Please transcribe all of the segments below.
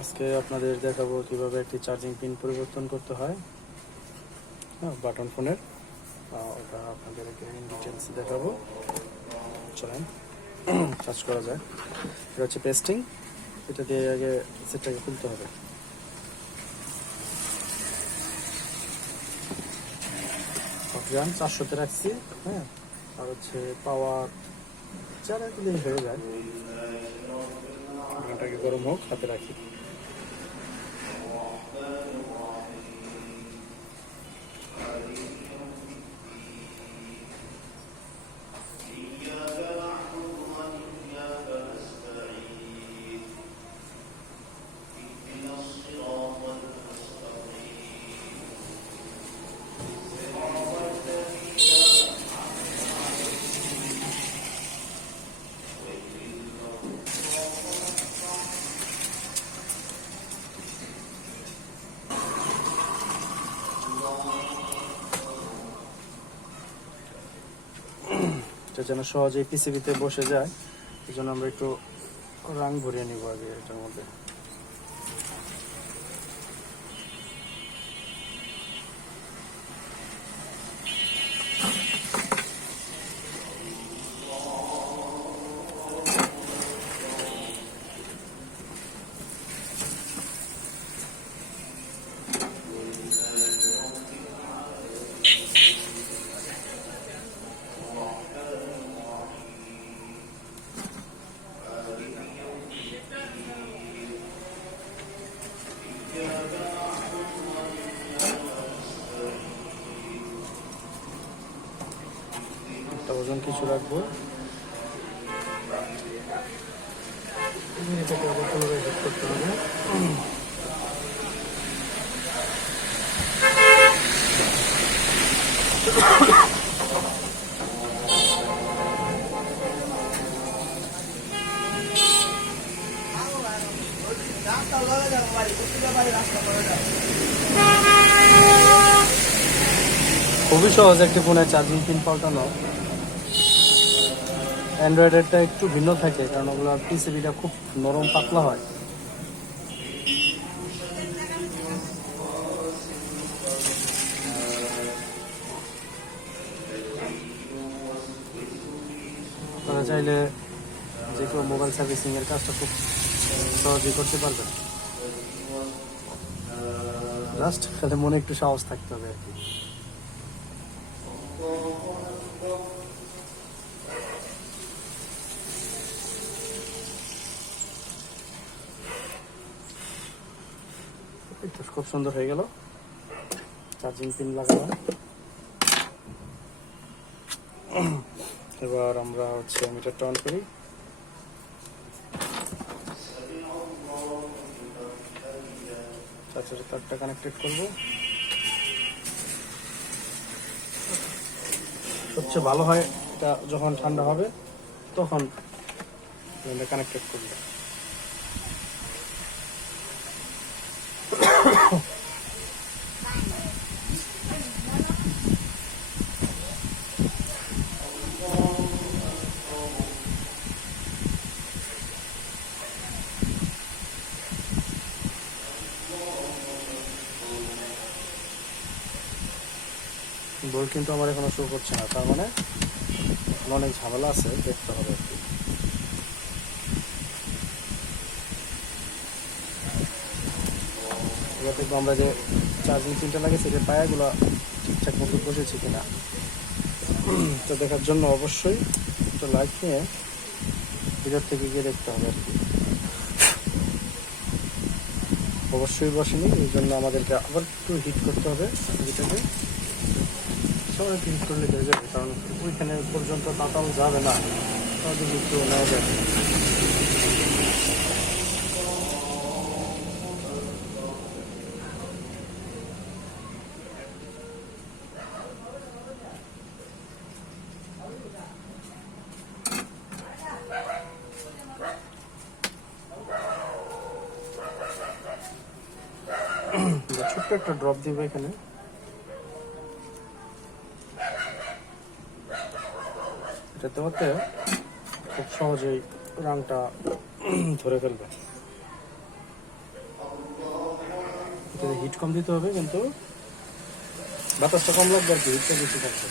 আজকে আপনাদের দেখাবো কিভাবে একটি চার্জিং পিন পরিবর্তন করতে হয় বাটন ফোনের। ওটা আপনাদেরকে ইন ডিটেলস দেখাবো। চলেন কাজ করা যায়। এটা হচ্ছে পেস্টিং। এটা দিয়ে আগে সেটটাকে খুলতে হবে। অক্সিজেন 400-তে রাখছি। আর হচ্ছে পাওয়ার 4 দিলেই হয়ে যায়। এটাকে গরম হোক, হাতে রাখি। এটা যেন সহজেই পিসিবিতে বসে যায়, এই জন্য আমরা একটু রং ভরিয়ে নিব আগে এটার মধ্যে। ওজন কিছু রাখবো, এটাকে আবার পুনরায় হিট করতে হবে। খুবই সহজ একটি ফোনে চার্জিং পিন পাল্টানো। অ্যান্ড্রয়েডেরটা একটু ভিন্ন থাকে, কারণ ওগুলো পিসিবিটা খুব নরম পাতলা হয়। আপনারা চাইলে যে কেউ মোবাইল সার্ভিসিং এর কাজটা খুব সহজেই করতে পারবেন। জাস্ট খালি মনে একটু সাহস থাকতে হবে আর কি। খুব সুন্দর হয়ে গেল চার্জিং পিন লাগানো। এবার আমরা হচ্ছে মিটারটা অন করি। চার্জারের তারটা কানেক্টেড করবো। সবচেয়ে ভালো হয় এটা যখন ঠান্ডা হবে তখন কানেক্টেড করবো। বোর্ড কিন্তু আমার এখনো শো করছে না, তার মানে অনেক ঝামেলা আছে, দেখতে হবে আর কি। এবার দেখবো আমরা যে চার্জিং পিনটা লাগে সেটার পায়াগুলো ঠিকঠাক মতো বসেছে কিনা। তো দেখার জন্য অবশ্যই একটা লাইট নিয়ে ভিতর থেকে গিয়ে দেখতে হবে আর কি। অবশ্যই বসেনি, এই জন্য আমাদেরকে আবার একটু হিট করতে হবে এটাকে। সবাই একটু হিট করলে হয়ে যাবে, কারণ ওইখানে পর্যন্ত তাতাও যাবে না, তাদের একটু নেওয়া যাবে। ছোট্ট একটা ড্রপ দিব এখানে। এটাতে হতে খুব সহজেই রংটা ধরে ফেলবে। হিট কম দিতে হবে, কিন্তু বাতাসটা কম লাগবে আর কি, হিটটা বেশি থাকবে।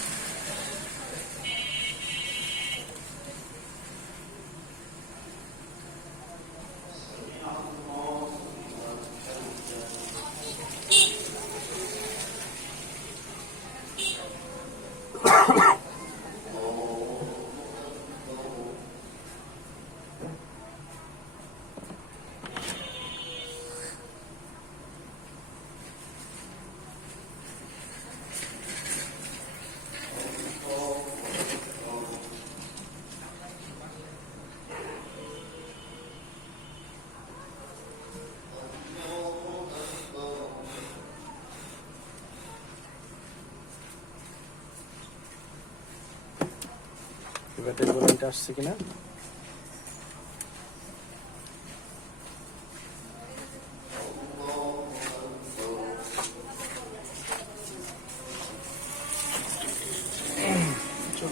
ব্যাটারি বলেনটা আসছে কিনা।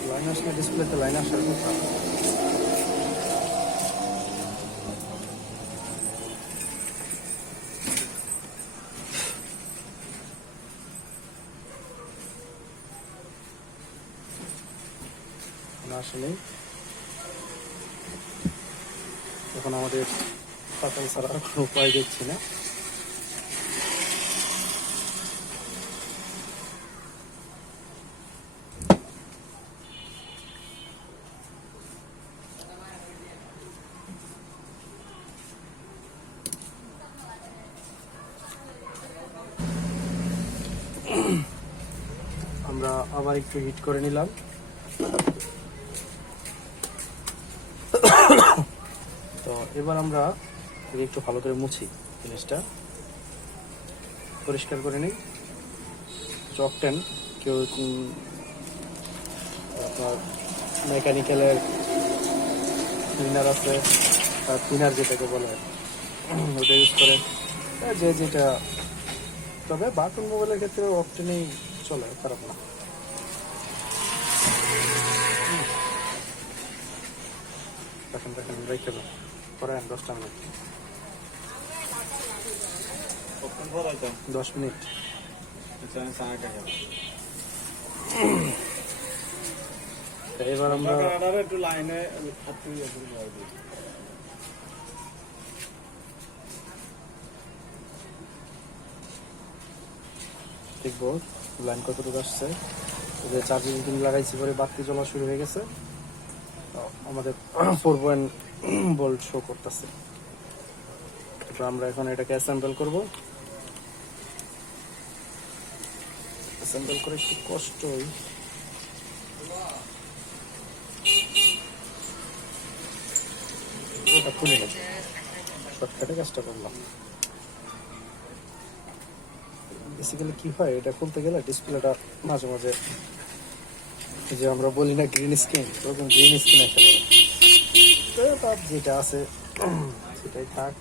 লাইন আসলে ডিসপ্লেতে লাইন আসার কথা। আসলে এখন আমাদের পাতাল ছাড়া কোনো উপায় দেখছি না। আমরা আবার একটু হিট করে নিলাম। তো এবার আমরা একটু ভালো করে মুছি, জিনিসটা পরিষ্কার করে নিই। অকটেন কেউ আপনার মেকানিক্যালের ক্লিনার আছে, ক্লিনার যেটাকে বলে ওটা ইউজ করে, যে যেটা। তবে বাটন মোবাইলের ক্ষেত্রে অকটেনই চলে, খারাপ না। দেখেন রেখে দেবো পরে 10টা মিনিট, 10 মিনিট। এবার আমরা একটু লাইনে দেখবো লাইন কতটুকু আসছে। চার্জিং পিন লাগাইছি পরে বাতি জ্বলা শুরু হয়ে গেছে। আমাদের 4 ভোল্ট শো করতেছে। আমরা এখন এটাকে অ্যাসেম্বল করবো। অ্যাসেম্বল করে একটু কষ্টই, ওটা খুলে গেছে, শর্টকাটে কাজটা করলাম। বেসিক্যালি কি হয়, এটা খুলতে গেলে ডিসপ্লেটা মাঝে মাঝে যে আমরা বলি না গ্রিন স্ক্রিন, ওরকম গ্রিন স্ক্রিন একটা বলে। তার যেটা আছে সেটাই থাক,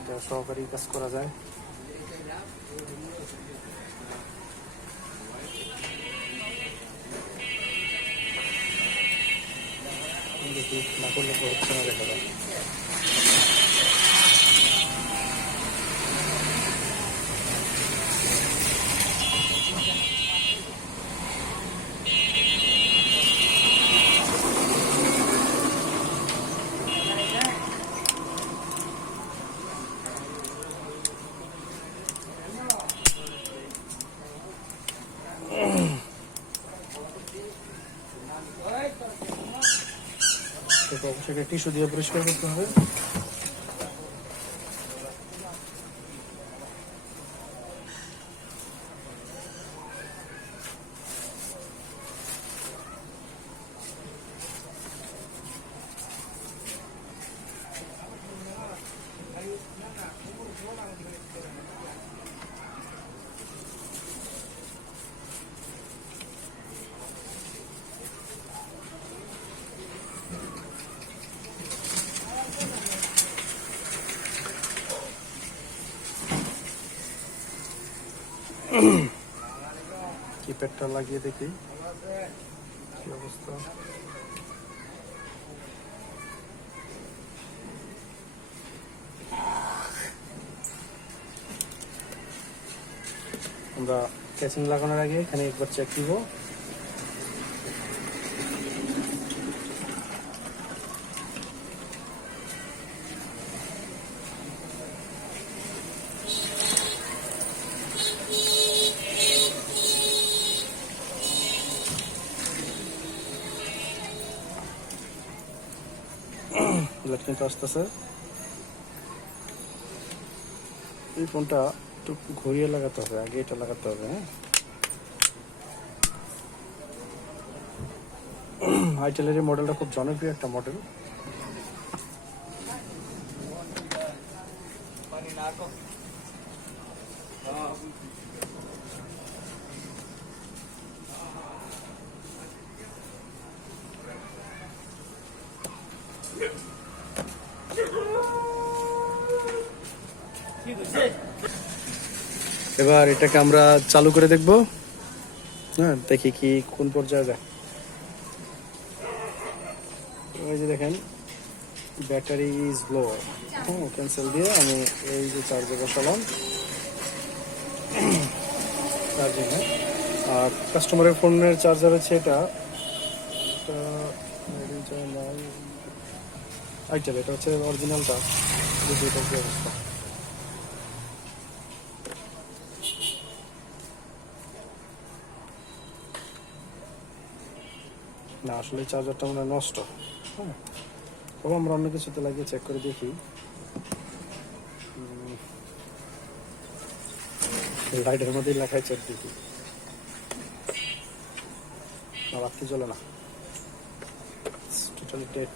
এটা সহকারী কাজ করা যায়। দেখি না করলে তো হচ্ছে না, দেখা যায়। সেটা টিস্যু দিয়ে পরিষ্কার করতে হবে। কিপ্যাডটা লাগিয়ে দেখি কি অবস্থা। আমরা ক্যাচিং লাগানোর আগে এখানে একবার চেক দিব। লাইট কিন্তু আসতেছে। এই ফোনটা একটু ঘুরিয়ে লাগাতে হবে, আগে এটা লাগাতে হবে। হ্যাঁ, আইটেলের এই মডেলটা খুব জনপ্রিয় একটা মডেল। এবার এটাকে আমরা চালু করে দেখব। হ্যাঁ, দেখি কি কোন পর্যায়ে যায়। ওই যে দেখেন ব্যাটারি ইজ লো। হ্যাঁ, ক্যান্সেল দিয়ে আমি এই যে চার্জে বসালাম চার্জিং। হ্যাঁ, আর কাস্টমারের ফোনের চার্জার হচ্ছে এটা আইটেল, এটা হচ্ছে অরিজিনালটা। এটার কি অবস্থা। না, আসলে চার্জারটা মনে হয় নষ্ট। হ্যাঁ, তবে আমরা অন্য কিছুতে লাগিয়ে চেক করে দেখি। লাইটের মধ্যেই লেখায় চেক দেখি, বাতি জ্বলে না, টোটালি ডেড।